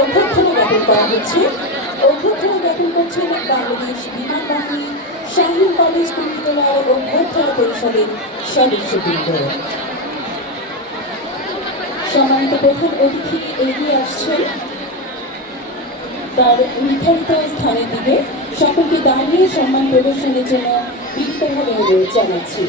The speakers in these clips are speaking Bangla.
অভ্যর্থনা জ্ঞাপন করা হচ্ছে। অভ্যর্থনা জ্ঞাপন করছেন বাংলাদেশ বিমান বাহিনী শাহীন কলেজ বিশ্ববিদ্যালয় অভ্যর্থনা পরিষদের সদস্যবৃন্দ। সম্মানিত প্রধান অতিথি এগিয়ে আসছেন তার নির্ধারিত স্থানের দিকে। সকলকে দাঁড়িয়ে সম্মান প্রদর্শনের জন্য বিনীতভাবে অনুরোধ জানাচ্ছি।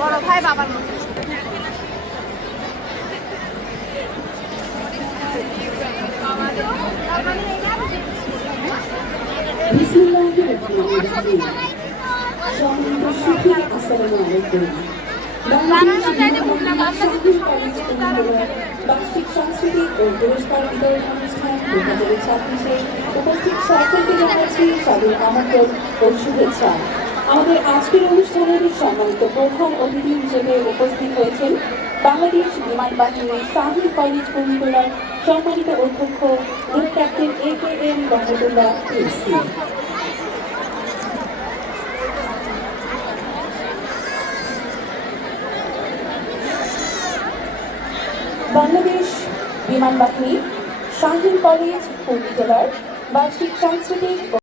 বড় ভাই বাবার মতো। বার্ষিক সাংস্কৃতিক ও পুরস্কার বিতরণ অনুষ্ঠান 2026-এ উপস্থিত সকলকে জানাচ্ছি সাদর আমন্ত্রণ ও শুভেচ্ছা। আমাদের আজকের অনুষ্ঠানের সম্মানিত প্রধান অতিথি হিসেবে উপস্থিত হয়েছেন বাংলাদেশ বিমান বাহিনীর শাহীন কলেজ কুমিল্লার সম্মানিত অধ্যক্ষ গ্রুপ ক্যাপ্টেন AKM রহমতুল্লাহ QC। বাংলাদেশ বিমান বাহিনী শাহীন কলেজ কুমিল্লার বার্ষিক সাংস্কৃতিক